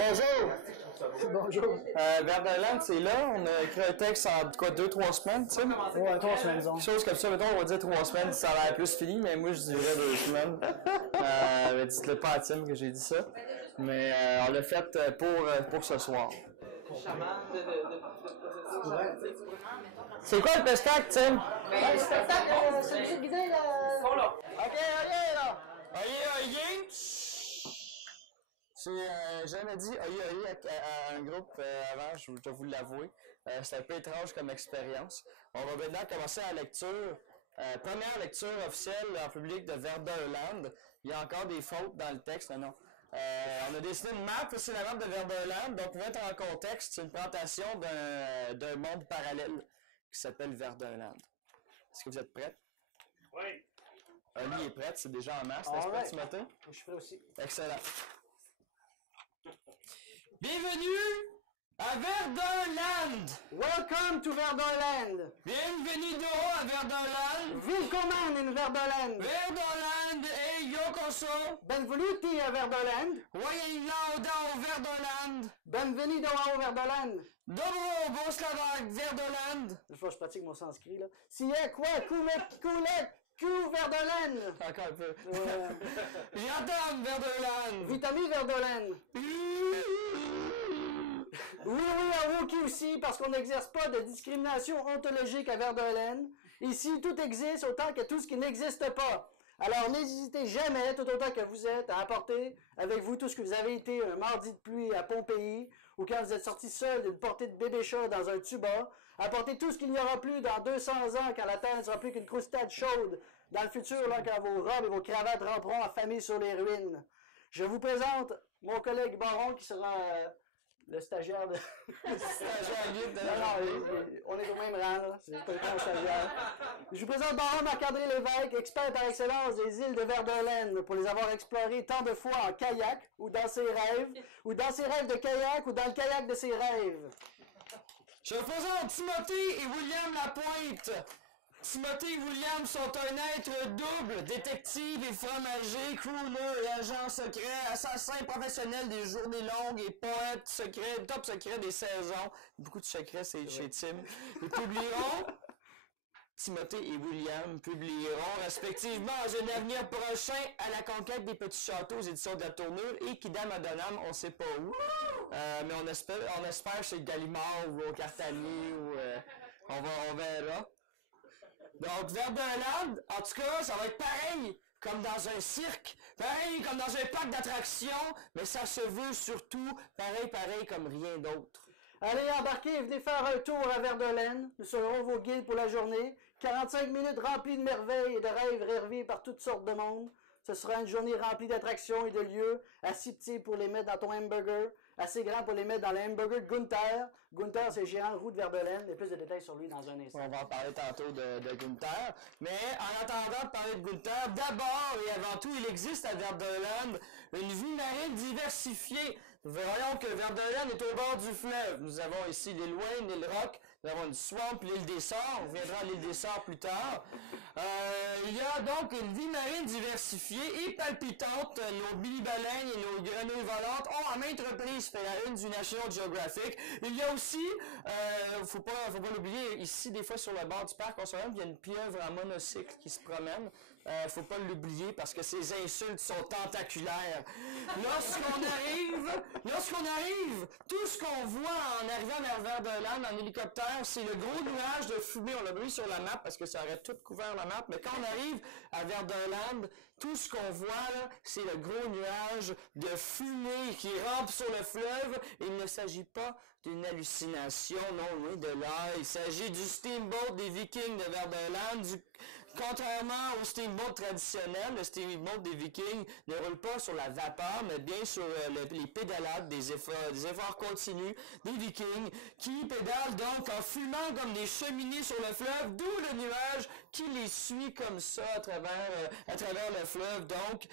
Bonjour! Bonjour. Verdeland, c'est là. On a écrit un texte en quoi, 2-3 semaines, tu sais? Ouais, 3 semaines, disons. Quelque chose comme ça, mettons, on va dire 3 semaines, ça a l'air plus fini, mais moi, je dirais 2 semaines. Mais dites-le pas à Tim que j'ai dit ça. Mais on l'a fait pour ce soir. C'est quoi le spectacle, Tim? Le spectacle, c'est musique guidée, là. Ok, là! Oye! J'ai jamais dit oye à un groupe avant, je dois vous l'avouer. C'est un peu étrange comme expérience. On va maintenant commencer la lecture. Première lecture officielle en public de Verdeland. Il y a encore des fautes dans le texte, non? On a dessiné une map, c'est la map de Verdeland. Donc, pour mettre en contexte, c'est une présentation d'un monde parallèle qui s'appelle Verdeland. Est-ce que vous êtes prêts? Oui. Oli est prête, c'est déjà en masse, n'est-ce pas, Timothée? Je suis prêt aussi. Excellent. Bienvenue à Verdeland! Welcome to Verdeland! Bienvenido a Verdeland! Willkommen in Verdeland! Verdeland e yokoso! Benvenuti a Verdeland! Wayinauda o Verdeland! Bienvenido a Verdeland! Dobro Boslavak Verdeland! Je pratique mon sanskrit, là. Siye quoi, coulek, Verdeland! Encore un peu. J'entends Verdeland! Vitami Verdeland! Oui, à Wookie aussi, parce qu'on n'exerce pas de discrimination ontologique à Verdeland. Ici, tout existe autant que tout ce qui n'existe pas. Alors, n'hésitez jamais, tout autant que vous êtes, à apporter avec vous tout ce que vous avez été un mardi de pluie à Pompéi, ou quand vous êtes sorti seul d'une portée de bébé chat dans un tuba. Apportez tout ce qu'il n'y aura plus dans 200 ans, quand la Terre ne sera plus qu'une croustade chaude. Dans le futur, là, quand vos robes et vos cravates ramperont en famille sur les ruines. Je vous présente mon collègue Baron, qui sera le stagiaire de... Stagiaire guide de Non, on est au même rang, là. C'est pas le stagiaire. Je vous présente Baron Marc-André Lévesque, expert par excellence des îles de Verdeland, pour les avoir explorées tant de fois en kayak, ou dans ses rêves, ou dans ses rêves de kayak, ou dans le kayak de ses rêves. Je vous présente Timothée et William Lapointe. Timothée et William sont un être double, détective et fromager, crooner et agent secret, assassin professionnel des journées longues et poète secret, top secret des saisons. Beaucoup de secrets, c'est chez Tim. Ils publieront, Timothée et William publieront respectivement dans un avenir prochain à la conquête des petits châteaux aux éditions de la Tournure et Kidam Adonam, on sait pas où. Mais on espère chez Gallimard ou au Cartani ou on verra. Donc, Verdeland, en tout cas, ça va être pareil comme dans un cirque, pareil comme dans un parc d'attractions, mais ça se veut surtout pareil comme rien d'autre. Allez, embarquez, venez faire un tour à Verdeland. Nous serons vos guides pour la journée. 45 minutes remplies de merveilles et de rêves rêvés par toutes sortes de monde. Ce sera une journée remplie d'attractions et de lieux, assez petits pour les mettre dans ton hamburger, assez grands pour les mettre dans le hamburger de Gunther. Gunther, c'est le gérant roux de Verdeland. Il y a plus de détails sur lui dans un instant. On va en parler tantôt de Gunther. Mais en attendant de parler de Gunther, d'abord et avant tout, il existe à Verdeland une vie marine diversifiée. Nous verrons que Verdeland est au bord du fleuve. Nous avons ici l'île Wayne, l'île Rock, nous avons une swamp, l'île des Sorts. On viendra à l'île des Sorts plus tard. Il y a donc une vie marine diversifiée et palpitante. Nos billy-baleines et nos grenouilles volantes ont à maintes reprises fait la une du National Geographic. Il y a aussi, faut pas l'oublier, ici, des fois, sur le bord du parc, on se rend compte qu'il y a une pieuvre en monocycle qui se promène. Faut pas l'oublier parce que ses insultes sont tentaculaires. Lorsqu'on arrive, tout ce qu'on voit en arrivant vers Verdeland en hélicoptère, c'est le gros nuage de fumée. On l'a vu sur la map parce que ça aurait tout couvert la map. Mais quand on arrive à Verdeland, tout ce qu'on voit là, c'est le gros nuage de fumée qui rampe sur le fleuve. Il ne s'agit pas d'une hallucination, non, loin de là. Il s'agit du steamboat des Vikings de Verdeland. Contrairement au steamboat traditionnel, le steamboat des Vikings ne roule pas sur la vapeur, mais bien sur les pédalades des efforts continus des Vikings, qui pédalent donc en fumant comme des cheminées sur le fleuve, d'où le nuage qui les suit comme ça à travers le fleuve, donc,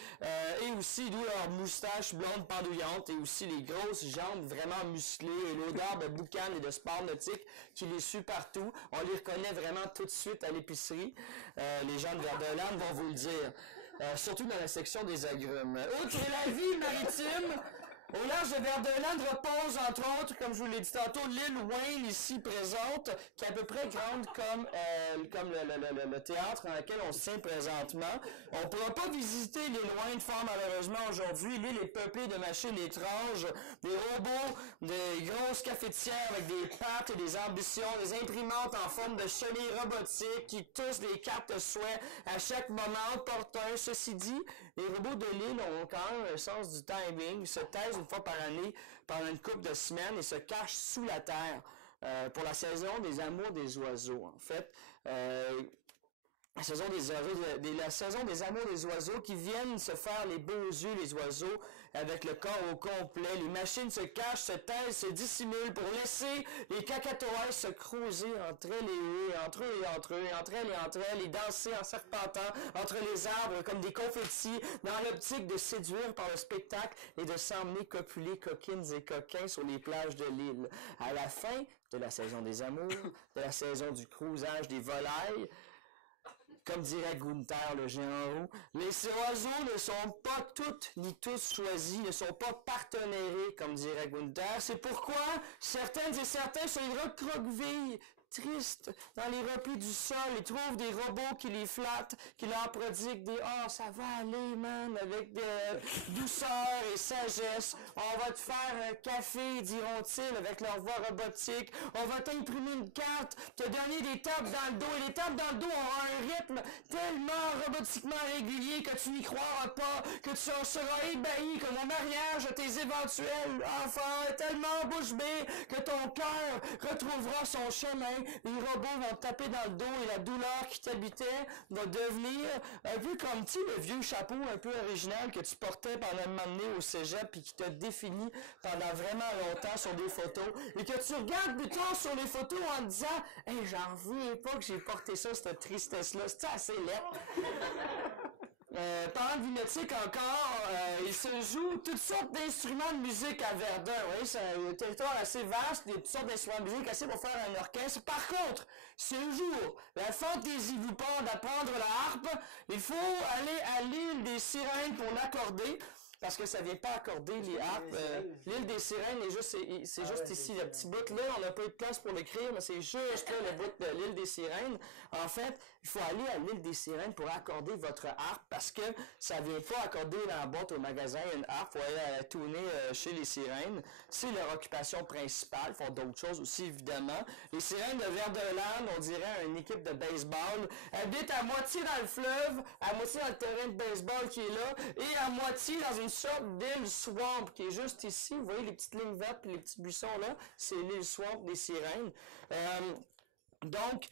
et aussi d'où leur moustache blonde pendouillante, et aussi les grosses jambes vraiment musclées, et l'odeur de boucan et de sport nautique qui les suit partout. On les reconnaît vraiment tout de suite à l'épicerie. Les gens de Verdeland vont vous le dire. Surtout dans la section des agrumes. Outre la vie maritime, au large village de Verdun repose, entre autres, comme je vous l'ai dit tantôt, l'île Wayne, ici présente, qui est à peu près grande comme le théâtre dans lequel on se tient présentement. On ne pourra pas visiter l'île Wayne fort malheureusement aujourd'hui. L'île est peuplée de machines étranges, des robots, des grosses cafetières avec des pattes et des ambitions, des imprimantes en forme de chenilles robotiques qui toussent des cartes de souhait à chaque moment opportun. Ceci dit, les robots de l'île ont quand même un sens du timing. Ils se taisent une fois par année pendant une couple de semaines et se cachent sous la terre pour la saison des amours des oiseaux. En fait, la saison des amours des oiseaux qui viennent se faire les beaux yeux, les oiseaux, avec le corps au complet. Les machines se cachent, se taisent, se dissimulent pour laisser les cacatoès se creuser entre elles et eux, entre eux et entre eux, entre elles et entre elles, et danser en serpentant entre les arbres comme des confettis, dans l'optique de séduire par le spectacle et de s'emmener copuler coquines et coquins sur les plages de l'île. À la fin de la saison des amours, de la saison du crousage des volailles, comme dirait Gunther, le géant roux, les oiseaux ne sont pas toutes ni tous choisis, ne sont pas partenaires, comme dirait Gunther. C'est pourquoi certaines et certains se recroquevillent, tristes, dans les replis du sol, ils trouvent des robots qui les flattent, qui leur prodiguent des « Ah, ça va aller, man », avec douceur et sagesse. « On va te faire un café », diront-ils, avec leur voix robotique. « On va t'imprimer une carte, te donner des tapes dans le dos. » Et les tapes dans le dos auront un rythme tellement robotiquement régulier que tu n'y croiras pas, que tu en seras ébahi comme au mariage de tes éventuels enfants, tellement bouche bée que ton cœur retrouvera son chemin. Les robots vont te taper dans le dos et la douleur qui t'habitait va devenir un peu comme, tu sais, le vieux chapeau un peu original que tu portais pendant un moment donné au cégep puis qui t'a défini pendant vraiment longtemps sur des photos et que tu regardes plutôt sur les photos en te disant « Hey, j'en reviens pas que j'ai porté ça, cette tristesse-là. C'est assez laid. » Parlant de Vinétique encore, il se joue toutes sortes d'instruments de musique à Verdun. Oui, c'est un territoire assez vaste, il y a toutes sortes d'instruments de musique assez pour faire un orchestre. Par contre, ce jour, la fantaisie vous porte d'apprendre la harpe, il faut aller à l'île des Sirènes pour l'accorder. Parce que ça vient pas accorder les harpes. L'île des Sirènes c'est juste ici, le petit bout là, on n'a pas eu de place pour l'écrire, mais c'est juste là le bout de l'île des Sirènes. En fait, il faut aller à l'île des Sirènes pour accorder votre harpe parce que ça vient pas accorder dans la boîte au magasin une harpe, il faut aller tourner chez les Sirènes. C'est leur occupation principale, ils font d'autres choses aussi évidemment. Les Sirènes de Verdun, on dirait une équipe de baseball, habitent à moitié dans le fleuve, à moitié dans le terrain de baseball qui est là, et à moitié dans une sorte d'île swamp qui est juste ici. Vous voyez les petites lignes vertes et les petits buissons là, c'est l'île swamp des Sirènes. Donc,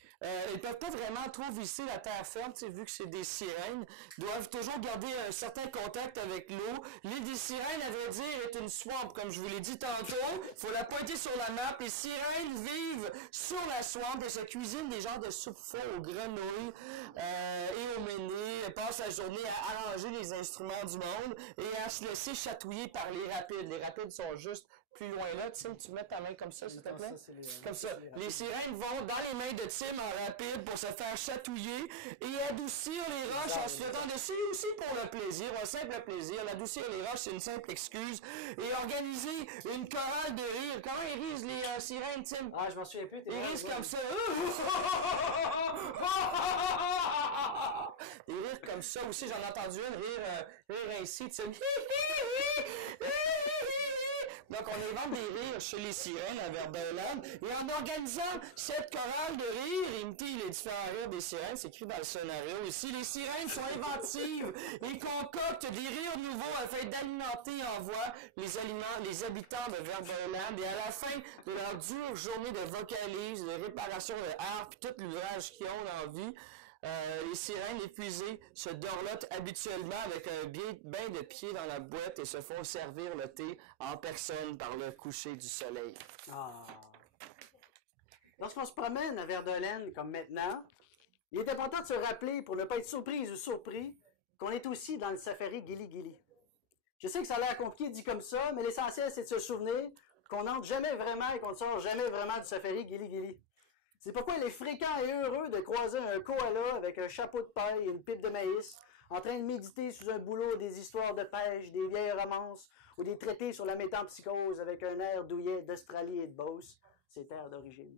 ils peuvent pas vraiment trop visiter la terre ferme, vu que c'est des sirènes. Ils doivent toujours garder un certain contact avec l'eau. L'île des Sirènes, à vrai dire, est une swamp, comme je vous l'ai dit tantôt. Il faut la pointer sur la map. Les sirènes vivent sur la swamp et se cuisinent des genres de soupe fond aux grenouilles et aux menées. Passent la journée à arranger les instruments du monde et à se laisser chatouiller par les rapides. Les rapides sont juste plus loin là. Tim, tu mets ta main comme ça, s'il te plaît? Comme ça. Les sirènes vont dans les mains de Tim en rapide pour se faire chatouiller et adoucir les roches en se jetant dessus aussi pour le plaisir, un simple plaisir. Adoucir les roches, c'est une simple excuse. Et organiser une chorale de rire. Comment ils risent les sirènes, Tim? Ah, je m'en souviens plus. Ils risent comme ça. Des rires comme ça aussi, j'en ai entendu une rire ainsi, Tim. Donc, on invente des rires chez les sirènes à Verdun. Et en organisant cette chorale de rires, imiter les différents rires des sirènes, c'est écrit dans le scénario ici, les sirènes sont inventives et concoctent des rires nouveaux afin d'alimenter en voix les habitants de Verdun. Et à la fin de leur dure journée de vocalise, de réparation de harpe, tout l'ouvrage qu'ils ont dans la vie, les sirènes épuisées se dorlotent habituellement avec un bain de pied dans la boîte et se font servir le thé en personne par le coucher du soleil. Ah. Lorsqu'on se promène à Verdun comme maintenant, il est important de se rappeler, pour ne pas être surprise ou surpris, qu'on est aussi dans le safari Gili Gili. Je sais que ça a l'air compliqué dit comme ça, mais l'essentiel c'est de se souvenir qu'on n'entre jamais vraiment et qu'on ne sort jamais vraiment du safari Gili Gili. C'est pourquoi il est fréquent et heureux de croiser un koala avec un chapeau de paille et une pipe de maïs, en train de méditer sous un bouleau des histoires de pêche, des vieilles romances, ou des traités sur la métempsychose avec un air douillet d'Australie et de Beauce, ses terres d'origine.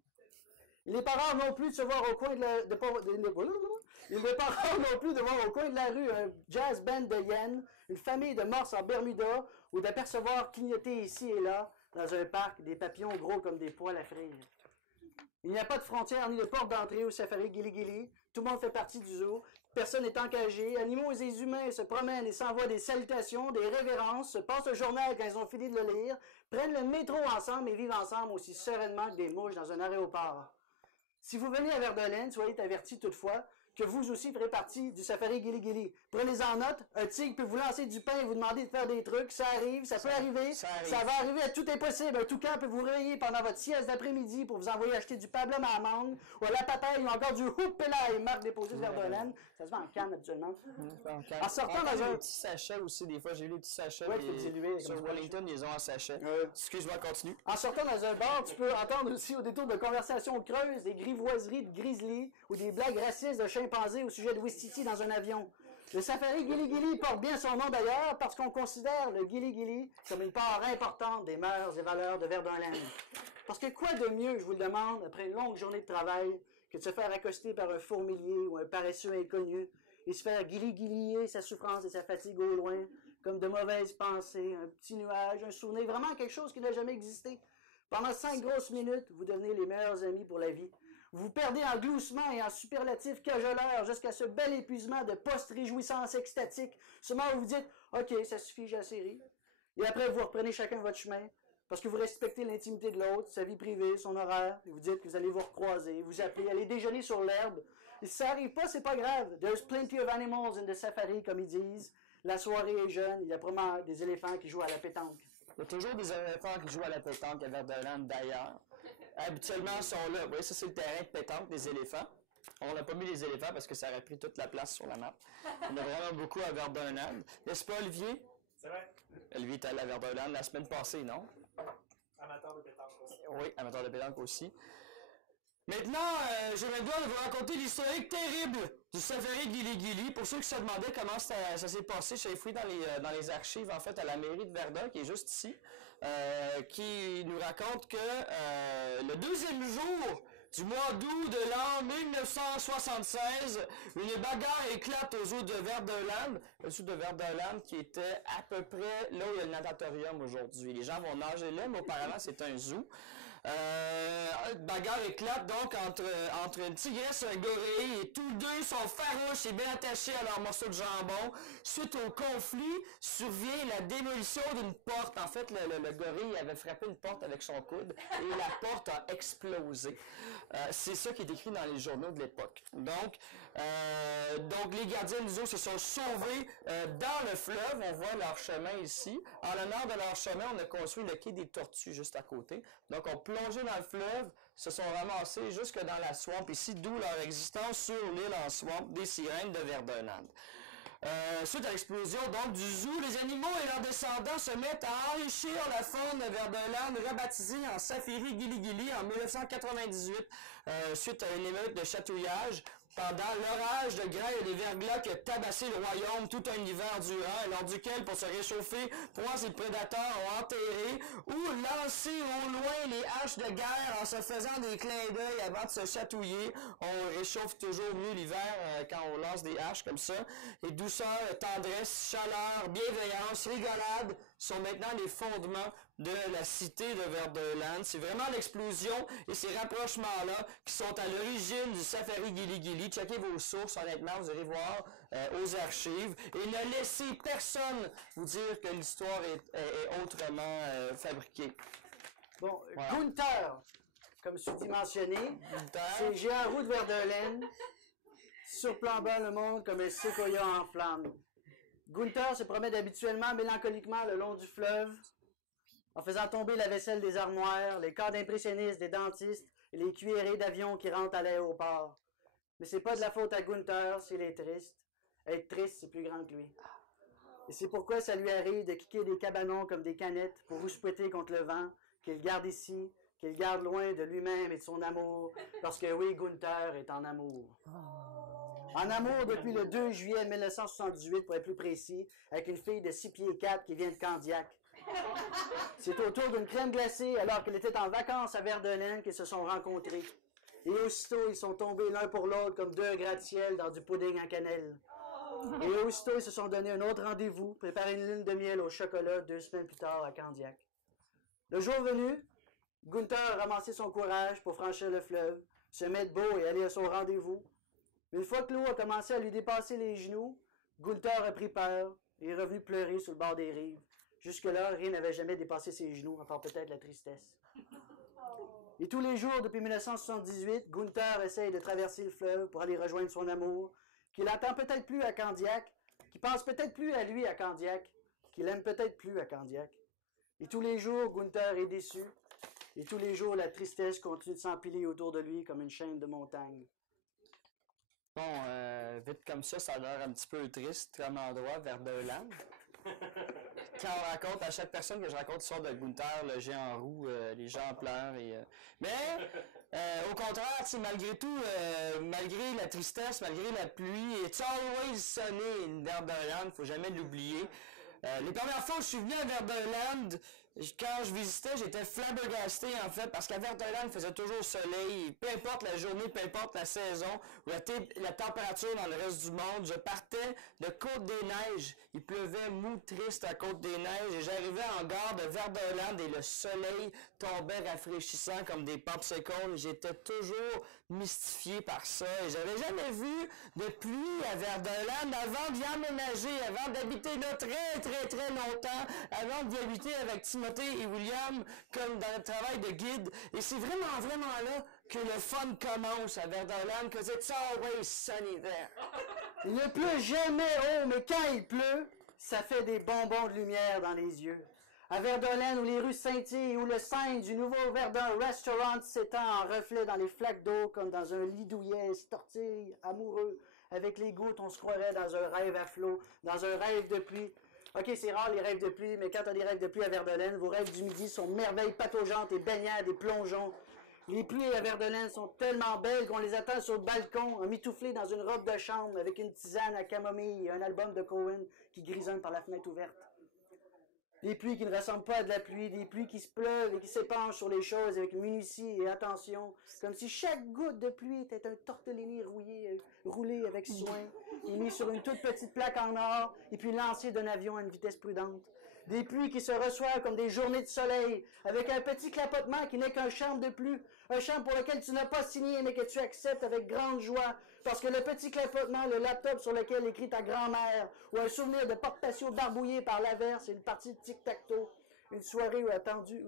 Il n'est pas rare non plus de se voir au coin de la... Il n'est pas rare non plus de voir au coin de la rue un jazz band de hyènes, une famille de morses en Bermuda, ou d'apercevoir clignoter ici et là, dans un parc, des papillons gros comme des poils à frire. Il n'y a pas de frontière ni de porte d'entrée au safari Gili Gili. Tout le monde fait partie du zoo. Personne n'est engagé. Animaux et humains se promènent et s'envoient des salutations, des révérences, se passent le journal quand ils ont fini de le lire, prennent le métro ensemble et vivent ensemble aussi sereinement que des mouches dans un aéroport. Si vous venez à Verdolène, soyez avertis toutefois que vous aussi ferez partie du safari Gili Gili. Prenez-en note, un tigre peut vous lancer du pain et vous demander de faire des trucs, ça arrive, ça peut arriver, ça va arriver à tout est possible. Un toucan peut vous réveiller pendant votre sieste d'après-midi pour vous envoyer acheter du pablum à amande, ou à la papaye, ou encore du houpelaï, marque déposée de Verdolène. Ça se vend en canne habituellement. En sortant dans un petit sachet aussi, des fois j'ai lu des petits sachets, sur Wellington, ils ont un sachet. Excuse-moi, continue. En sortant dans un bar, tu peux entendre aussi au détour de conversations creuses des grivoiseries de grizzly ou des blagues racistes de chimpanzés au sujet de Wistiti dans un avion. Le safari Gili Gili porte bien son nom d'ailleurs parce qu'on considère le Gili Gili comme une part importante des mœurs et valeurs de Verdolène. Parce que quoi de mieux, je vous le demande, après une longue journée de travail, que de se faire accoster par un fourmilier ou un paresseux inconnu et se faire guili-guilier sa souffrance et sa fatigue au loin, comme de mauvaises pensées, un petit nuage, un souvenir, vraiment quelque chose qui n'a jamais existé. Pendant 5 grosses minutes, vous devenez les meilleurs amis pour la vie. Vous perdez en gloussement et en superlatifs cajoleurs jusqu'à ce bel épuisement de post-réjouissance extatique. Ce moment où vous dites « OK, ça suffit, j'ai assez ri ». Et après, vous reprenez chacun votre chemin parce que vous respectez l'intimité de l'autre, sa vie privée, son horaire. Et vous dites que vous allez vous recroiser, vous appelez, aller déjeuner sur l'herbe. Et si ça n'arrive pas, c'est pas grave. There's plenty of animals in the safari, comme ils disent. La soirée est jeune, il y a probablement des éléphants qui jouent à la pétanque. Il y a toujours des éléphants qui jouent à la pétanque à Verdolène d'ailleurs. Habituellement, ils sont là. Vous voyez, ça, c'est le terrain de pétanque des éléphants. On n'a pas mis les éléphants parce que ça aurait pris toute la place sur la map. On a vraiment beaucoup à Verdolène. N'est-ce pas, Olivier? C'est vrai. Olivier est allé à Verdolène la semaine passée, non? Amateur de pétanque aussi. Oui, amateur de pétanque aussi. Maintenant, je me dois de vous raconter l'historique terrible du safari Gili Gili. Pour ceux qui se demandaient comment ça s'est passé, j'ai fouillé dans les archives, en fait, à la mairie de Verdun, qui est juste ici, qui nous raconte que le deuxième jour du mois d'août de l'an 1976, une bagarre éclate aux eaux de Verdolène, le zoo de Verdolène qui était à peu près là où il y a le natatorium aujourd'hui. Les gens vont nager là, mais auparavant c'était un zoo. Bagarre éclate donc entre une tigresse et un gorille et tous deux sont farouches et bien attachés à leur morceau de jambon. Suite au conflit, survient la démolition d'une porte. En fait, le gorille avait frappé une porte avec son coude et la porte a explosé. C'est ça qui est écrit dans les journaux de l'époque. Donc, les gardiens du zoo se sont sauvés dans le fleuve. On voit leur chemin ici. En l'honneur de leur chemin, on a construit le quai des Tortues juste à côté. Donc, on plongé dans le fleuve, se sont ramassés jusque dans la swamp ici, d'où leur existence sur l'île en swamp des sirènes de Verdolène. Suite à l'explosion donc du zoo, les animaux et leurs descendants se mettent à enrichir la faune de Verdolène, rebaptisée en Safari Gili Gili en 1998, suite à une émeute de chatouillage. Pendant l'orage de grêle et des verglas qui a tabassé le royaume tout un hiver durant, et lors duquel, pour se réchauffer, proies et prédateurs ont enterré ou lancé au loin les haches de guerre en se faisant des clins d'œil avant de se chatouiller. On réchauffe toujours mieux l'hiver quand on lance des haches comme ça. Et douceur, tendresse, chaleur, bienveillance, rigolade sont maintenant les fondements de la cité de Verdolène. C'est vraiment l'explosion et ces rapprochements-là qui sont à l'origine du safari Gili Gili. Checkez vos sources, honnêtement, vous irez voir aux archives. Et ne laissez personne vous dire que l'histoire est autrement fabriquée. Bon, Voilà. Gunther, comme je mentionné, c'est géant roux de Verdolène, surplombant le monde comme un séquoia en flammes. Gunther se promène habituellement mélancoliquement le long du fleuve, en faisant tomber la vaisselle des armoires, les corps d'impressionnistes des dentistes et les cuillerées d'avions qui rentrent à l'aéroport. Mais c'est pas de la faute à Gunther s'il est triste. Être triste, c'est plus grand que lui. Et c'est pourquoi ça lui arrive de kicker des cabanons comme des canettes pour vous souhaiter contre le vent, qu'il garde ici, qu'il garde loin de lui-même et de son amour, parce que oui, Gunther est en amour. En amour depuis le 2 juillet 1978, pour être plus précis, avec une fille de 6 pieds 4 qui vient de Candiac. C'est autour d'une crème glacée, alors qu'il était en vacances à Verdolaine, qu'ils se sont rencontrés. Et aussitôt, ils sont tombés l'un pour l'autre comme deux gratte-ciel dans du pudding en cannelle. Et aussitôt, ils se sont donné un autre rendez-vous, préparer une lune de miel au chocolat 2 semaines plus tard à Candiac. Le jour venu, Gunther a ramassé son courage pour franchir le fleuve, se mettre beau et aller à son rendez-vous. Une fois que l'eau a commencé à lui dépasser les genoux, Gunther a pris peur et est revenu pleurer sur le bord des rives. Jusque-là, rien n'avait jamais dépassé ses genoux, à part peut-être la tristesse. Et tous les jours, depuis 1978, Gunther essaye de traverser le fleuve pour aller rejoindre son amour, qu'il attend peut-être plus à Candiac, qu'il pense peut-être plus à lui à Candiac, qu'il aime peut-être plus à Candiac. Et tous les jours, Gunther est déçu, et tous les jours, la tristesse continue de s'empiler autour de lui comme une chaîne de montagnes. Bon, vite comme ça a l'air un petit peu triste comme endroit, Verdeuland. Quand on raconte à chaque personne que je raconte l'histoire de Gunther, le géant roux, les gens pleurent. Mais au contraire, malgré tout, malgré la tristesse, malgré la pluie, it's always sunny in Verdeuland, faut jamais l'oublier. Les premières fois où je suis venu à Verdeuland, quand je visitais, j'étais flabbergasté en fait, parce qu'à Verdeuland, il faisait toujours soleil, peu importe la journée, peu importe la saison, ou la température dans le reste du monde. Je partais de Côte-des-Neiges, il pleuvait mou triste à Côte-des-Neiges, et j'arrivais en gare de Verdeuland et le soleil tombait rafraîchissant comme des popsicles. J'étais toujours mystifié par ça, et j'avais jamais vu de pluie à Verdeuland avant d'y emménager, avant d'habiter là très très très longtemps, avant d'y habiter avec Timothée et William comme dans le travail de guide. Et c'est vraiment vraiment là que le fun commence à Verdeuland, because it's always sunny there. Il ne pleut jamais haut, mais quand il pleut, ça fait des bonbons de lumière dans les yeux. À Verdeuland, où les rues scintillent, où le sein du nouveau Verdun Restaurant s'étend en reflet dans les flaques d'eau comme dans un lit douillet, tortille, amoureux. Avec les gouttes, on se croirait dans un rêve à flot, dans un rêve de pluie. OK, c'est rare les rêves de pluie, mais quand tu as des rêves de pluie à Verdeuland, vos rêves du midi sont merveilles pataugeantes et baignades et plongeons. Les pluies à Verdeuland sont tellement belles qu'on les attend sur le balcon, emmitouflés dans une robe de chambre avec une tisane à camomille et un album de Cohen qui grisonne par la fenêtre ouverte. Des pluies qui ne ressemblent pas à de la pluie, des pluies qui se pleuvent et qui s'épanchent sur les choses avec minutie et attention, comme si chaque goutte de pluie était un tortellini roulé avec soin, et mis sur une toute petite plaque en or, et puis lancé d'un avion à une vitesse prudente. Des pluies qui se reçoivent comme des journées de soleil, avec un petit clapotement qui n'est qu'un charme de plus, un charme pour lequel tu n'as pas signé, mais que tu acceptes avec grande joie, parce que le petit clapotement, le laptop sur lequel écrit ta grand-mère, ou un souvenir de porte-patio barbouillé par l'averse et une partie de tic-tac-toe, une soirée où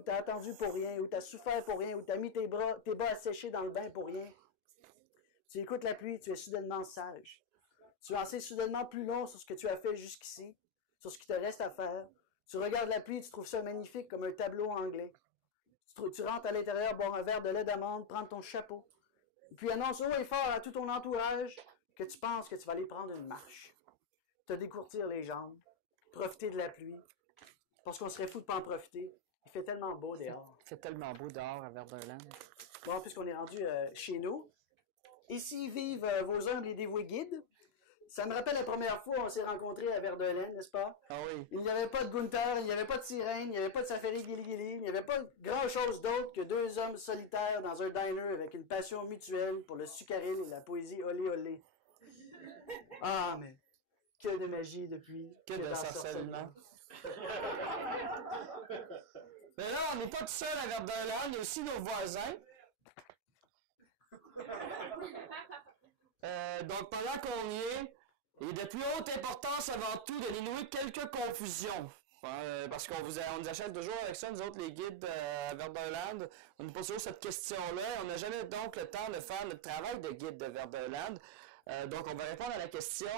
t'as attendu pour rien, où t'as souffert pour rien, où t'as mis tes bas à sécher dans le bain pour rien. Tu écoutes la pluie, tu es soudainement sage. Tu en sais soudainement plus long sur ce que tu as fait jusqu'ici, sur ce qui te reste à faire. Tu regardes la pluie, tu trouves ça magnifique comme un tableau anglais. Tu rentres à l'intérieur, boire un verre de lait d'amande, prendre ton chapeau. Et puis annonce haut et fort à tout ton entourage que tu penses que tu vas aller prendre une marche. Te décourtir les jambes, profiter de la pluie. Parce qu'on serait fou de pas en profiter. Il fait tellement beau dehors. Il fait tellement beau dehors à Verdeuland. Bon, puisqu'on est rendu chez nous, ici vivent vos humbles et dévoués guides. Ça me rappelle la première fois où on s'est rencontrés à Verdeuland, n'est-ce pas? Ah oui. Il n'y avait pas de Gunther, il n'y avait pas de sirène, il n'y avait pas de Safari Gili-Gili, il n'y avait pas grand-chose d'autre que deux hommes solitaires dans un diner avec une passion mutuelle pour le sucaril et la poésie olé-olé. Ah, mais que de magie depuis. Que de sarcellement. Mais là, on n'est pas tout seul à Verdeuland, il y a aussi nos voisins. Donc pendant qu'on y est, il est de plus haute importance avant tout de dénouer quelques confusions. Parce qu'on nous achète toujours avec ça, nous autres les guides à Verdeuland. On nous pose toujours cette question-là. On n'a jamais donc le temps de faire notre travail de guide de Verdeuland. Donc on va répondre à la question.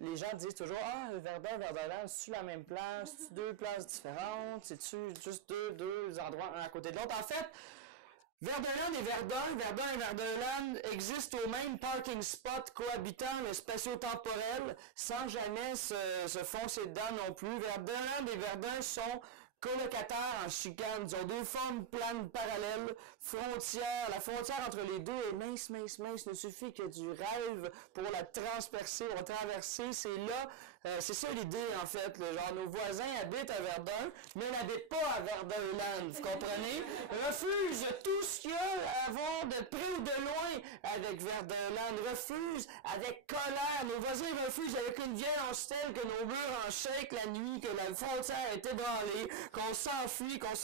Les gens disent toujours « Ah, Verdeuland, c'est-tu la même place? C'est-tu deux places différentes? C'est-tu juste deux endroits un à côté de l'autre? » En fait, Verdeuland et Verdeuland existent au même parking spot cohabitant le spatio-temporel sans jamais se foncer dedans non plus. Verdeuland et Verdun sont colocataires en chicane. Ils ont deux formes planes parallèles, la frontière entre les deux est mince. Il ne suffit que du rêve pour la transpercer, pour traverser. C'est là, C'est ça l'idée, en fait. Là. Genre, nos voisins habitent à Verdun, mais n'habitent pas à Verdunland. Vous comprenez? Refuse tout ce qu'il y a à voir de près ou de loin avec Verdunland. Refuse avec colère. Nos voisins refusent avec une vieille hostile que nos murs en shake la nuit, que la frontière est ébranlée, qu'on s'enfuit, qu'on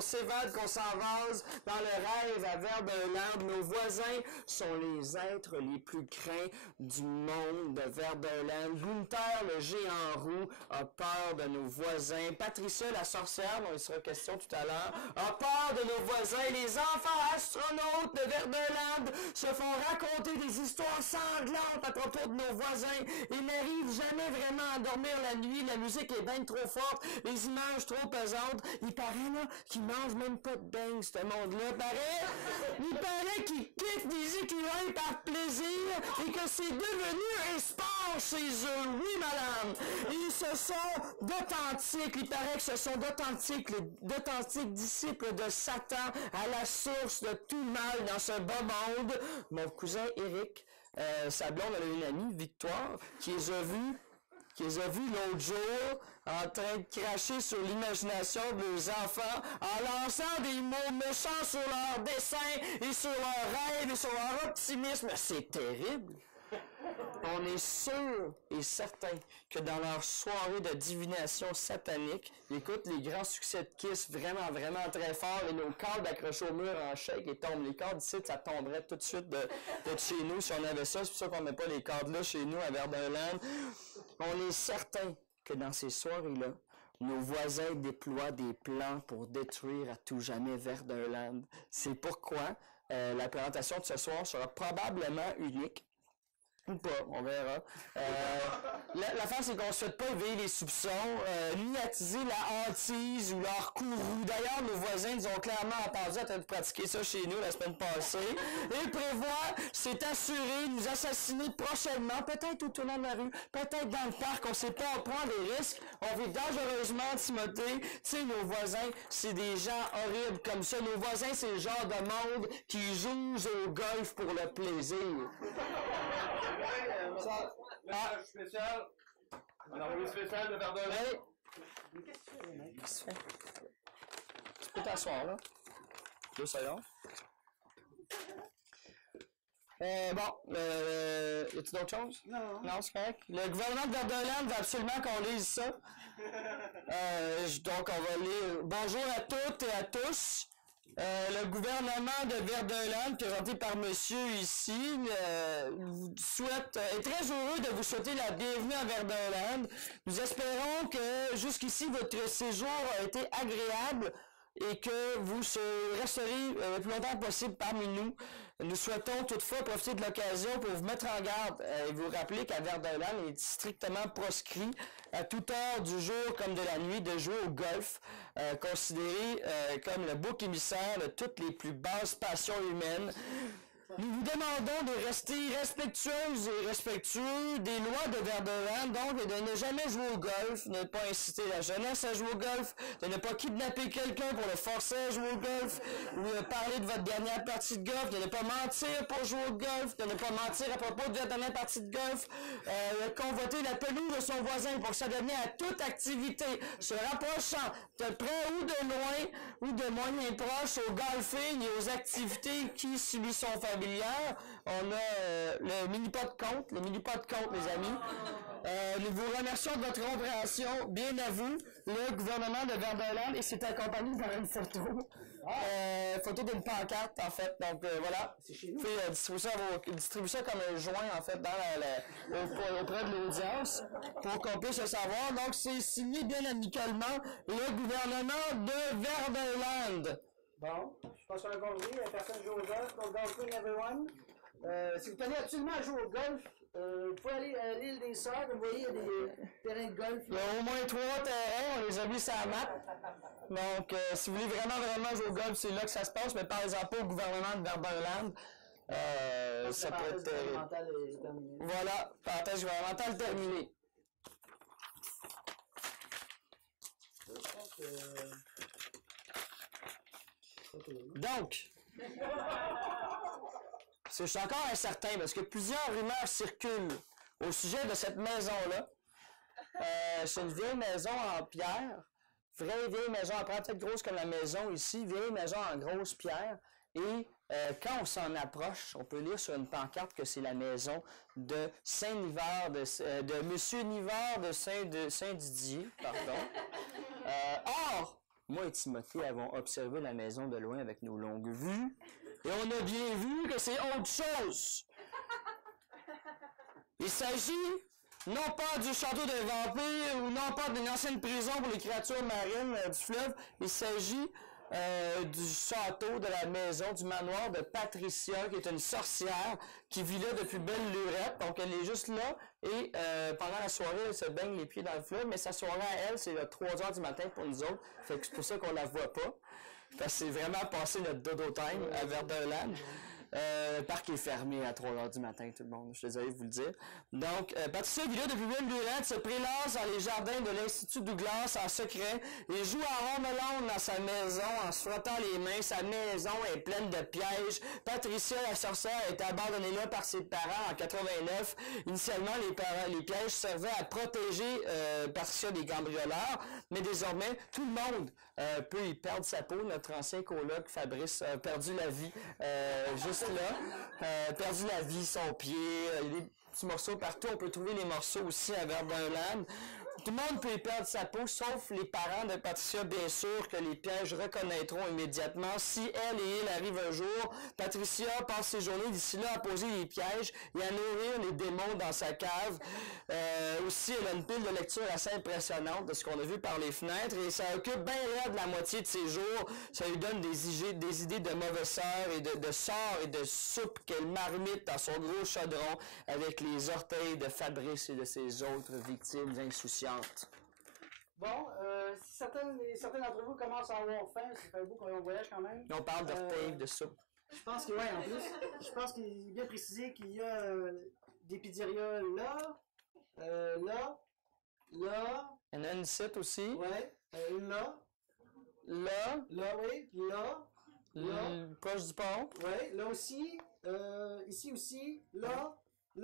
s'évade, qu'on s'envase dans le rêve à Verdunland. Nos voisins sont les êtres les plus craints du monde de Verdunland. Gunther, le géant roux, a peur de nos voisins. Patricia, la sorcière, dont il sera question tout à l'heure, a peur de nos voisins. Les enfants astronautes de Verdunland se font raconter des histoires sanglantes à propos de nos voisins. Ils n'arrivent jamais vraiment à dormir la nuit. La musique est bien trop forte, les images trop pesantes. Il paraît là qu'ils mangent même pas de beignes, ce monde-là. Il paraît qu'ils quittent des écureuils par plaisir et que c'est devenu un sport chez eux. Oui, madame. Ils se sont d'authentiques. Il paraît que ce sont d'authentiques disciples de Satan à la source de tout mal dans ce bas monde. Mon cousin Eric, sa blonde, elle a une amie, Victoire, qui les a vus l'autre jour en train de cracher sur l'imagination de leurs enfants en lançant des mots méchants sur leurs dessins et sur leurs rêves et sur leur optimisme. C'est terrible! On est sûr et certain que dans leur soirée de divination satanique, ils écoutent les grands succès de Kiss vraiment, vraiment très fort et nos cordes accrochées au mur en shake et tombent. Les cordes ici, ça tomberait tout de suite de chez nous si on avait ça. C'est pour ça qu'on met pas les cordes là chez nous à Verdunland. On est certain que dans ces soirées-là, nos voisins déploient des plans pour détruire à tout jamais Verdunland. C'est pourquoi la présentation de ce soir sera probablement unique. Ou pas, on verra. L'affaire, c'est qu'on ne souhaite pas éveiller les soupçons, ni attiser la hantise ou leur courroux. D'ailleurs, nos voisins nous ont clairement entendu en train de pratiquer ça chez nous la semaine passée. Et prévoient, c'est assuré, nous assassiner prochainement, peut-être au tournant de la rue, peut-être dans le parc, on ne sait pas, on prend des risques. On vit dangereusement, Timothée. Tu sais, nos voisins, c'est des gens horribles comme ça. Nos voisins, c'est le genre de monde qui joue au golf pour le plaisir. Message spécial. Un envoyé spécial de Verdunland. Qu'est-ce que tu fais? Tu peux t'asseoir, là. 2 secondes. Y a-t-il d'autres choses? Non. Non, c'est correct. Le gouvernement de Verdunland veut absolument qu'on lise ça. Donc, on va lire. Bonjour à toutes et à tous. Le gouvernement de Verdunland, présenté par monsieur ici, est très heureux de vous souhaiter la bienvenue à Verdunland. Nous espérons que jusqu'ici votre séjour a été agréable et que vous resterez le plus longtemps possible parmi nous. Nous souhaitons toutefois profiter de l'occasion pour vous mettre en garde et vous rappeler qu'à Verdunland, il est strictement proscrit à toute heure du jour comme de la nuit de jouer au golf, considéré comme le bouc émissaire de toutes les plus basses passions humaines. Nous vous demandons de rester respectueuses et respectueux des lois de Verdunland, donc de ne jamais jouer au golf, de ne pas inciter la jeunesse à jouer au golf, de ne pas kidnapper quelqu'un pour le forcer à jouer au golf, ou de parler de votre dernière partie de golf, de ne pas mentir pour jouer au golf, de ne pas mentir à propos de votre dernière partie de golf, de convoiter la pelouse de son voisin pour s'adonner à toute activité, se rapprochant de près ou de loin, ou de moyen proche au golfing et aux activités qui lui sont familières. On a le mini-pas de compte, les amis. Nous vous remercions de votre compréhension. Bien à vous, le gouvernement de Verdunland, et c'est accompagné par une photo. Photo d'une pancarte, en fait. Donc, voilà. C'est chez nous. Distribuez ça comme un joint, en fait, auprès de l'audience, pour qu'on puisse le savoir. Donc, c'est signé bien amicalement le gouvernement de Verdunland. Bon, je pense qu'on a compris. Personne joue au golf. Donc, golf queen everyone. Si vous tenez absolument à jouer au golf, vous pouvez aller à l'île des Sœurs. Vous voyez, il y a des terrains de golf. Il y a au moins 3 terrains, on les a mis sur la map. Donc, si vous voulez vraiment jouer au golf, c'est là que ça se passe, mais parlez-en pas au gouvernement de Verdunland. Ça peut être terrible. Voilà, parenthèse gouvernementale terminée. Donc, je suis encore incertain parce que plusieurs rumeurs circulent au sujet de cette maison-là. C'est une vieille maison en pierre. Vraie vieille maison, après peut-être grosse comme la maison ici, vieille maison en grosse pierre. Et quand on s'en approche, on peut lire sur une pancarte que c'est la maison de Saint-Nivard, de Monsieur Nivard de Saint-Didier, pardon. Or, moi et Timothée avons observé la maison de loin avec nos longues vues, et on a bien vu que c'est autre chose. Il s'agit non pas du château des vampires ou non pas d'une ancienne prison pour les créatures marines du fleuve, il s'agit du château, de la maison, du manoir de Patricia, qui est une sorcière qui vit là depuis belle lurette. Donc, elle est juste là et pendant la soirée, elle se baigne les pieds dans le fleuve, mais sa soirée à elle, c'est à 3 heures du matin pour nous autres. Fait que c'est pour ça qu'on la voit pas. Parce que c'est vraiment passé notre dodo time à Verdunland. Le parc est fermé à 3 heures du matin, tout le monde. Je suis désolé de vous le dire. Donc, Patricia vit là depuis belle lurette, se prélasse dans les jardins de l'Institut Douglas en secret et joue à rondelonde dans sa maison en se frottant les mains. Sa maison est pleine de pièges. Patricia, la sorcière, a été abandonnée là par ses parents en 89. Initialement, les pièges servaient à protéger Patricia des cambrioleurs, mais désormais, tout le monde peut y perdre sa peau. Notre ancien coloc, Fabrice, a perdu la vie juste là. Perdu la vie, son pied, il y a des petits morceaux partout. On peut trouver les morceaux aussi à Verdunland. Tout le monde peut y perdre sa peau, sauf les parents de Patricia, bien sûr, que les pièges reconnaîtront immédiatement. Si elle et il arrivent un jour, Patricia passe ses journées d'ici là à poser les pièges et à nourrir les démons dans sa cave. Aussi, elle a une pile de lecture assez impressionnante de ce qu'on a vu par les fenêtres et ça occupe bien raide la moitié de ses jours. Ça lui donne des idées de mauvais sorts et de sorts et de soupe qu'elle marmite dans son gros chaudron avec les orteils de Fabrice et de ses autres victimes insouciantes. Bon, si certains d'entre vous commencent à avoir faim, ça fait beaucoup qu'on voyage quand même. On parle d'orteils, de soupe. Je pense que, ouais, en plus, je pense qu'il est bien précisé qu'il y a des pizzerias là, là. Il y en a une site aussi. Ouais, là, oui, là, proche du pont. ouais, là aussi, ici aussi, là, et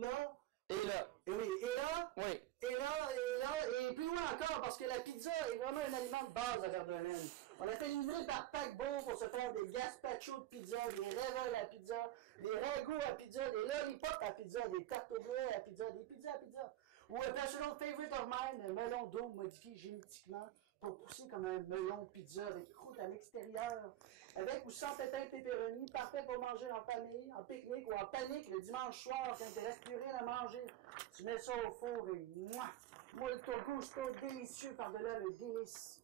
là. Et là. Et oui, et là, Oui. et plus loin encore, parce que la pizza est vraiment un aliment de base à Verdunland. On a fait livrer par paquebot pour se faire des gazpacho de pizza, des ravioles à pizza, des ragoûts à pizza, des lollipops à pizza, des tartes au bleu à pizza, des pizzas à pizza. Ou un personal favorite of mine, un melon d'eau modifié génétiquement pour pousser comme un melon pizza avec croûte à l'extérieur. Avec ou sans pétin de pepperoni, parfait pour manger en famille, en pique-nique ou en panique le dimanche soir quand il ne reste plus rien à manger. Tu mets ça au four et moi, molto gusto, délicieux par-delà le délice.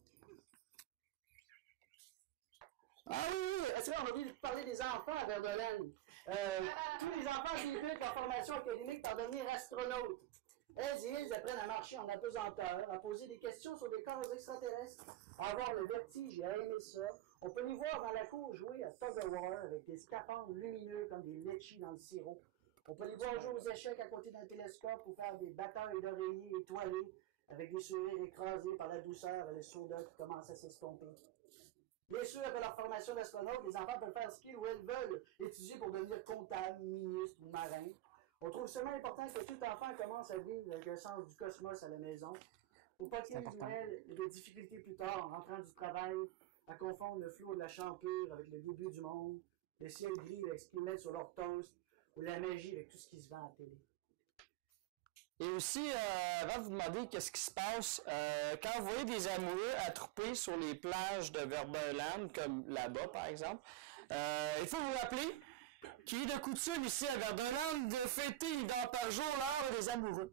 Ah oui, est-ce qu'on a oublié de parler des enfants à Verdunland? Tous les enfants débutent leur formation académique par devenir astronautes. Elles et ils apprennent à marcher en apesanteur, à poser des questions sur des corps extraterrestres, à avoir le vertige et à aimer ça. On peut les voir dans la cour jouer à Tug of War avec des scaphandres lumineux comme des litchis dans le sirop. On peut les voir jouer aux échecs à côté d'un télescope ou faire des batailles d'oreillers étoilés avec des sourires écrasés par la douceur et le soda qui commence à s'estomper. Bien sûr, après leur formation d'astronaute, les enfants peuvent faire ce qu'ils ou elles veulent, étudier pour devenir comptable, ministre ou marin. On trouve seulement important que tout enfant commence à vivre avec un sens du cosmos à la maison. Faut pas qu'ils aient de difficultés plus tard en rentrant du travail, à confondre le flot de la champure avec le début du monde, le ciel gris avec ce qu'ils mettent sur leur toast, ou la magie avec tout ce qui se vend à la télé. Et aussi, avant de vous demander qu'est-ce qui se passe, quand vous voyez des amoureux attroupés sur les plages de Verdunland, comme là-bas par exemple, il faut vous rappeler qu'il est de coutume ici à Verdunland de fêter une heure par jour l'heure des amoureux.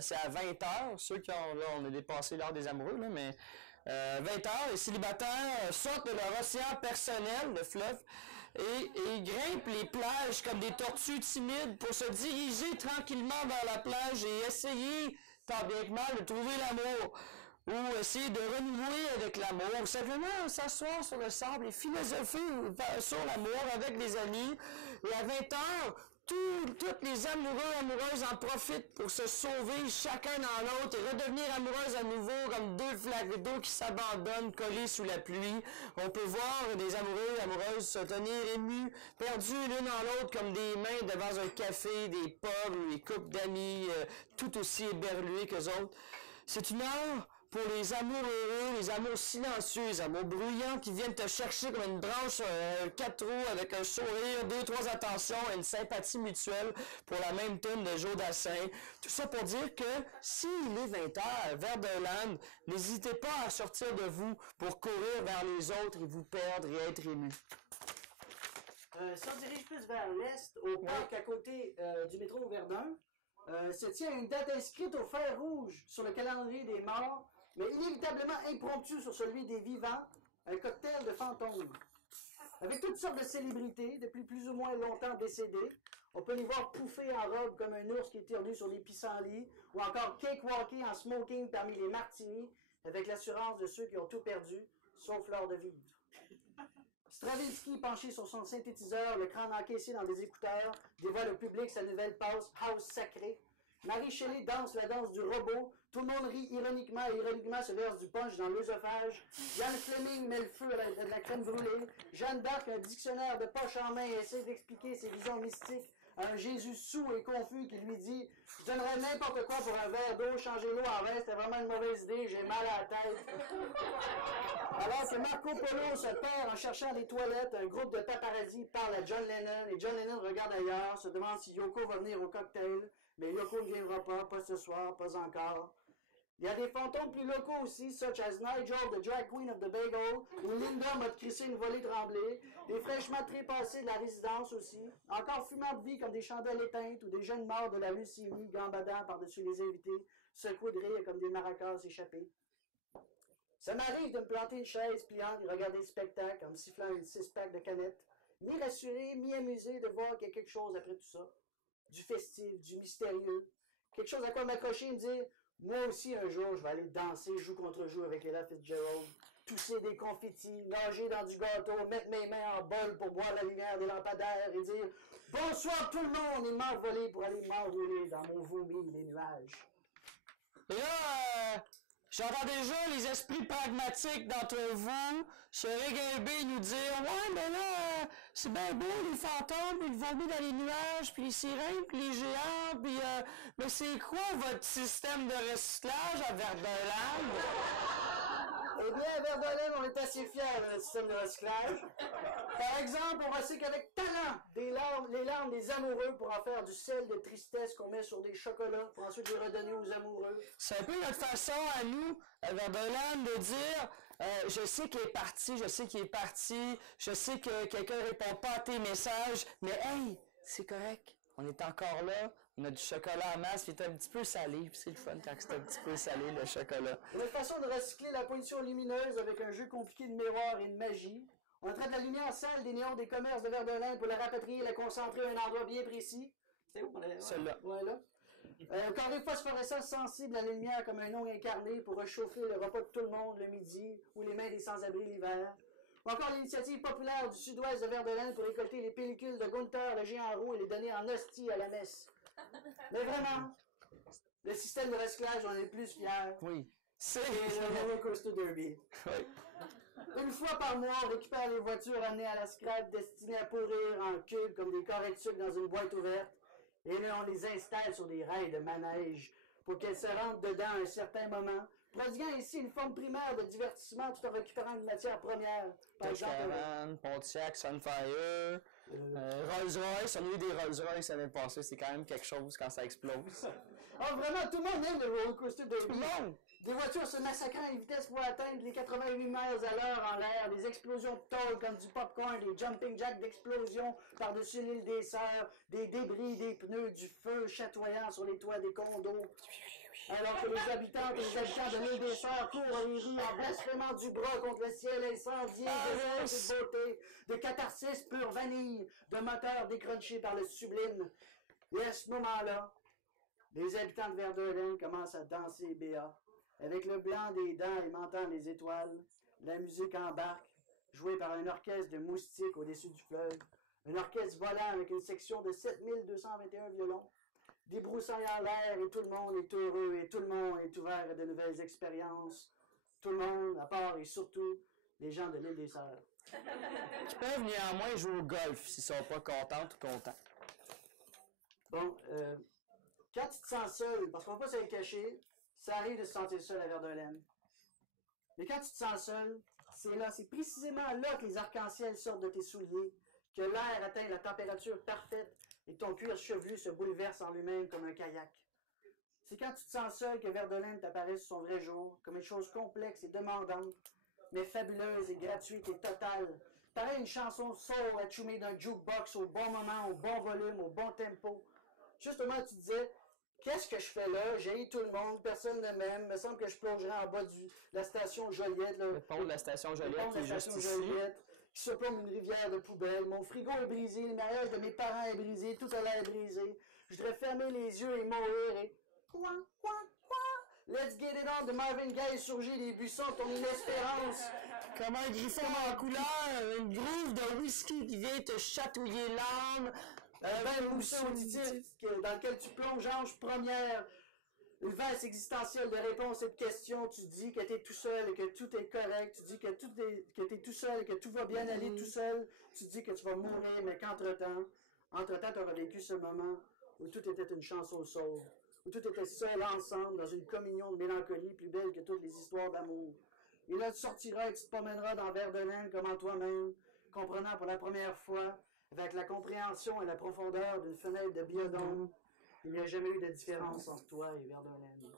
C'est à 20h, ceux qui ont, là, on a dépassé l'heure des amoureux, là, mais 20h, les célibataires sortent de leur océan personnel, le fleuve, et grimpent les plages comme des tortues timides pour se diriger tranquillement vers la plage et essayer, tant bien que mal, de trouver l'amour. Ou essayer de renouer avec l'amour, ou simplement s'asseoir sur le sable et philosopher sur l'amour avec des amis. Et à 20h, toutes les amoureuses en profitent pour se sauver chacun dans l'autre et redevenir amoureuses à nouveau comme deux flaques d'eau qui s'abandonnent collées sous la pluie. On peut voir des amoureuses se tenir émus, perdus l'une en l'autre comme des mains devant un café, des pubs ou des couples d'amis tout aussi éberlués qu'eux autres. C'est une heure pour les amours heureux, les amours silencieux, les amours bruyants qui viennent te chercher comme une branche sur un 4 roues avec un sourire, 2-3 attentions et une sympathie mutuelle pour la même tune de Joe Dassin. Tout ça pour dire que s'il est 20h, Verdeland, n'hésitez pas à sortir de vous pour courir vers les autres et vous perdre et être ému. Si on dirige plus vers l'est, au parc à côté du métro Verdun, se tient une date inscrite au fer rouge sur le calendrier des morts, mais inévitablement impromptue sur celui des vivants, un cocktail de fantômes. Avec toutes sortes de célébrités, depuis plus ou moins longtemps décédées, on peut les voir pouffer en robe comme un ours qui est éternu sur des pissenlits, ou encore cakewalker en smoking parmi les martyrs, avec l'assurance de ceux qui ont tout perdu, sauf l'art de vivre. Stravinsky, penché sur son synthétiseur, le crâne encaissé dans des écouteurs, dévoile au public sa nouvelle house sacrée. Marie Shelley danse la danse du robot. Tout le monde rit ironiquement et ironiquement se verse du punch dans l'œsophage. Ian Fleming met le feu à la crème brûlée. Jeanne d'Arc, un dictionnaire de poche en main, essaie d'expliquer ses visions mystiques à un Jésus saoul et confus qui lui dit « Je donnerais n'importe quoi pour un verre d'eau, changer l'eau en vin, c'était vraiment une mauvaise idée, j'ai mal à la tête. » Alors que Marco Polo se perd en cherchant des toilettes, un groupe de paparazzi parle à John Lennon et John Lennon regarde ailleurs, se demande si Yoko va venir au cocktail, mais Yoko ne viendra pas ce soir, pas encore. Il y a des fantômes plus locaux aussi, such as Nigel, the drag queen of the bagel, ou Linda m'a crissé une volée tremblée, des fraîchement trépassés de la résidence aussi, encore fumant de vie comme des chandelles éteintes, ou des jeunes morts de la leucémie gambadant par-dessus les invités, secoués de rire comme des maracas échappés. Ça m'arrive de me planter une chaise pliante et regarder le spectacle en me sifflant une 6-pack de canettes, mi-rassuré, mi-amusé de voir qu'il y a quelque chose après tout ça. Du festif, du mystérieux, quelque chose à quoi m'accrocher et me dire « Moi aussi, un jour, je vais aller danser joue contre joue avec Ella Fitzgerald, tousser des confettis, nager dans du gâteau, mettre mes mains en bol pour boire la lumière des lampadaires et dire « Bonsoir tout le monde » et m'envoler pour aller m'enrouler dans mon vomi des nuages. Et là, j'entends déjà les esprits pragmatiques d'entre vous se réguimber et nous dire « Ouais, mais là, c'est bien beau, les fantômes, puis le vomi dans les nuages, puis les sirènes, puis les géants, puis mais c'est quoi votre système de recyclage à Verdeland? » Eh bien, à Verdeland, on est assez fiers de notre système de recyclage. Par exemple, on recycle avec talent les larmes des amoureux pour en faire du sel de tristesse qu'on met sur des chocolats pour ensuite les redonner aux amoureux. C'est un peu notre façon à nous, à Verdeland, de dire je sais qu'il est parti, je sais que quelqu'un répond pas à tes messages, mais hey, c'est correct, on est encore là, on a du chocolat en masse qui est un petit peu salé, puis c'est le fun quand c'est un petit peu salé, le chocolat. Une façon de recycler la pollution lumineuse avec un jeu compliqué de miroir et de magie. On traite la lumière sale des néons des commerces de Verdeland pour la rapatrier et la concentrer à un endroit bien précis. C'est où? Celle-là. Voilà. Carré phosphorescent sensible à la lumière comme un ongle incarné pour réchauffer le repas de tout le monde le midi ou les mains des sans-abri l'hiver. Ou encore l'initiative populaire du sud-ouest de Verdeland pour récolter les pellicules de Gunther, le géant roux, et les donner en hostie à la messe. Mais vraiment, le système de recyclage, on est plus fiers. Oui. C'est le Roller Coaster Derby. Oui. Une fois par mois, on récupère les voitures amenées à la scrap destinées à pourrir en cubes comme des carrés de sucre dans une boîte ouverte. Et là, on les installe sur des rails de manège pour qu'elles se rentrent dedans à un certain moment, prodiguant ici une forme primaire de divertissement tout en récupérant une matière première. Par exemple, Pontiac, Sunfire, Rolls-Royce. On a eu des Rolls-Royce l'année passée, c'est quand même quelque chose quand ça explose. Oh, vraiment, tout le monde aime le Roller Coaster Derby. Tout le monde! Des voitures se massacrant à une vitesse pour atteindre les 88 miles à l'heure en l'air, des explosions de tôle comme du popcorn, des jumping jacks d'explosion par-dessus l'île des Sœurs, des débris, des pneus, du feu chatoyant sur les toits des condos. Alors que les habitantes et les habitants de l'île des Sœurs courent dans les rues en blasphémant du bras contre le ciel incendié de beauté, de catharsis pure vanille, de moteurs décrochés par le sublime. Et à ce moment-là, les habitants de Verdeland commencent à danser béat. Avec le blanc des dents aimantant les étoiles, la musique embarque, jouée par un orchestre de moustiques au-dessus du fleuve. Un orchestre volant avec une section de 7221 violons, débroussaillant l'air et tout le monde est heureux et tout le monde est ouvert à de nouvelles expériences. Tout le monde, à part et surtout les gens de l'île des Sœurs. Qui peuvent néanmoins jouer au golf s'ils sont pas contents ou contents. Bon, quand tu te sens seul, parce qu'on va pas se le cacher, ça arrive de se sentir seul à Verdolaine. Mais quand tu te sens seul, c'est précisément là que les arcs-en-ciel sortent de tes souliers, que l'air atteint la température parfaite et que ton cuir chevelu se bouleverse en lui-même comme un kayak. C'est quand tu te sens seul que Verdolaine t'apparaît sur son vrai jour, comme une chose complexe et demandante, mais fabuleuse et gratuite et totale. Pareil une chanson soul atchoumée d'un jukebox au bon moment, au bon volume, au bon tempo. Justement, tu disais, qu'est-ce que je fais là? J'ai tout le monde, personne ne m'aime. Il me semble que je plongerais en bas de la station Joliette. Là, Le pont de la station Joliette, le pont de la qui est juste station ici. Joliette, qui surplombe une rivière de poubelle. Mon frigo est brisé, le mariage de mes parents est brisé, tout a l'air brisé. Je voudrais fermer les yeux et mourir et... Quoi? Let's get it on de Marvin Gaye surgit des buissons de ton inespérance. Comme un griffon en couleur, une groove de whisky qui vient te chatouiller l'âme. Un bain mousseux auditif dans lequel tu plonges ange première. Une valse existentielle de réponses et de questions. Tu dis que tu es tout seul et que tout est correct. Tu dis que tu es tout seul et que tout va bien aller tout seul. Tu dis que tu vas mourir, mais qu'entre-temps, tu auras vécu ce moment où tout était une chanson soul. Où tout était seul ensemble dans une communion de mélancolie plus belle que toutes les histoires d'amour. Et là, tu sortiras et tu te promèneras dans Verdolaine comme en toi-même, comprenant pour la première fois, avec la compréhension et la profondeur d'une fenêtre de biodôme, il n'y a jamais eu de différence entre toi et Verdolaine.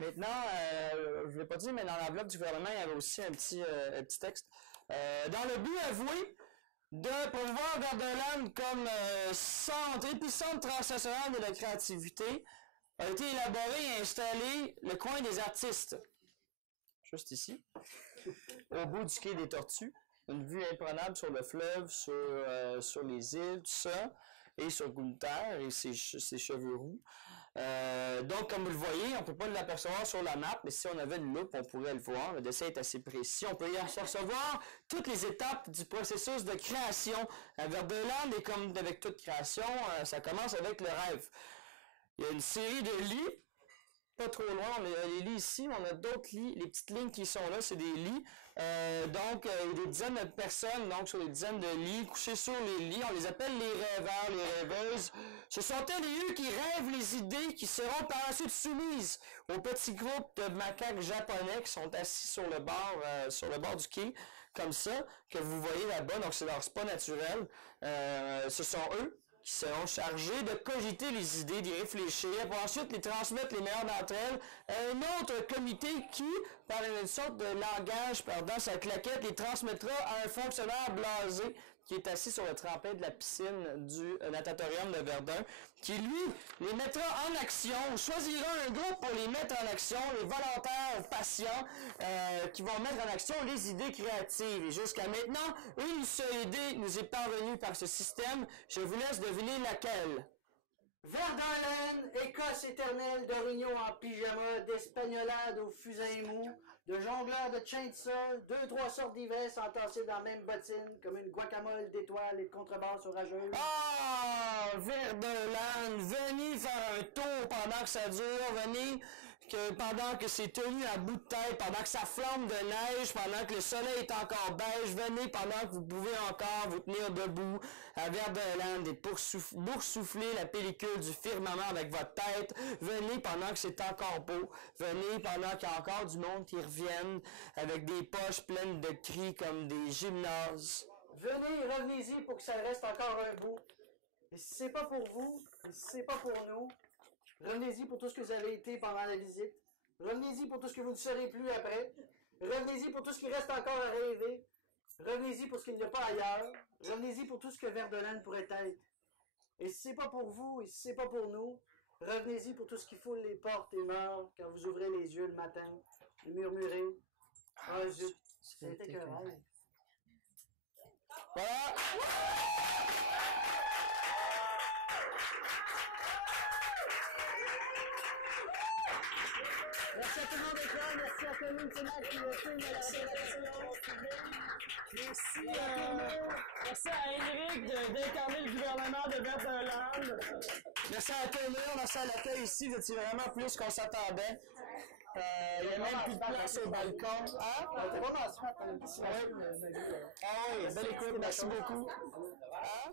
Maintenant, je ne l'ai pas dit, mais dans l'enveloppe du gouvernement, il y avait aussi un petit texte. Dans le but avoué de promouvoir Verdolaine comme épicentre transnational de la créativité, a été élaboré et installé le coin des artistes. Juste ici, au bout du quai des Tortues. Une vue imprenable sur le fleuve, sur les îles, tout ça, et sur Gunther et ses cheveux roux. Donc, comme vous le voyez, on ne peut pas l'apercevoir sur la map, mais si on avait une loupe, on pourrait le voir. Le dessin est assez précis. On peut y apercevoir toutes les étapes du processus de création. Verdolaine, et comme avec toute création, ça commence avec le rêve. Il y a une série de lits, pas trop loin, on a les lits ici, mais on a d'autres lits. Les petites lignes qui sont là, c'est des lits. Donc, il y a des dizaines de personnes, donc sur des dizaines de lits, couchés sur les lits. On les appelle les rêveurs, les rêveuses. Ce sont eux qui rêvent les idées qui seront par la suite soumises aux petits groupes de macaques japonais qui sont assis sur le bord du quai, comme ça, que vous voyez là-bas. Donc, c'est leur spa naturel. Ce sont eux qui seront chargés de cogiter les idées, d'y réfléchir, pour ensuite les transmettre les meilleures d'entre elles à un autre comité qui, par une sorte de langage, pardon, sa claquette, les transmettra à un fonctionnaire blasé qui est assis sur le tremplin de la piscine du natatorium de Verdun, qui, lui, les mettra en action, choisira un groupe pour les mettre en action, les volontaires patients, qui vont mettre en action les idées créatives. Et jusqu'à maintenant, une seule idée nous est parvenue par ce système. Je vous laisse deviner laquelle. Verdolaine, Écosse éternelle d'orignaux en pyjama, d'espagnolade au fusain mou, de jongleurs de chainsaw, 2-3 sortes d'ivresses entassées dans la même bottine, comme une guacamole d'étoiles et de contrebasse orageuse. Ah! Verdolaine, venez faire un tour pendant que ça dure, venez pendant que c'est tenu à bout de tête, pendant que ça flambe de neige, pendant que le soleil est encore beige, venez pendant que vous pouvez encore vous tenir debout à Verdolaine et boursoufler la pellicule du firmament avec votre tête. Venez pendant que c'est encore beau. Venez pendant qu'il y a encore du monde qui revienne avec des poches pleines de cris comme des gymnases. Venez, revenez-y pour que ça reste encore un bout. Et si c'est pas pour vous, et si c'est pas pour nous, revenez-y pour tout ce que vous avez été pendant la visite. Revenez-y pour tout ce que vous ne serez plus après. Revenez-y pour tout ce qui reste encore à rêver. Revenez-y pour ce qu'il n'y a pas ailleurs. Revenez-y pour tout ce que Verdolaine pourrait être. Et si c'est pas pour vous, et si c'est pas pour nous, revenez-y pour tout ce qui foule les portes et meurt quand vous ouvrez les yeux le matin et murmurez « Ah zut, c'était que rêve. » Voilà! Merci à tout le monde d'être là, merci à Colin Sénac qui a fait la réalisation. Merci à Éric d'incarner le gouvernement de Verdun-Land. Merci à Tony, merci à l'accueil ici, vous étiez vraiment plus qu'on s'attendait. Il n'y a même plus de place au balcon. Hein? C'était vraiment super. Ah oui, belle écoute, merci beaucoup. Hein?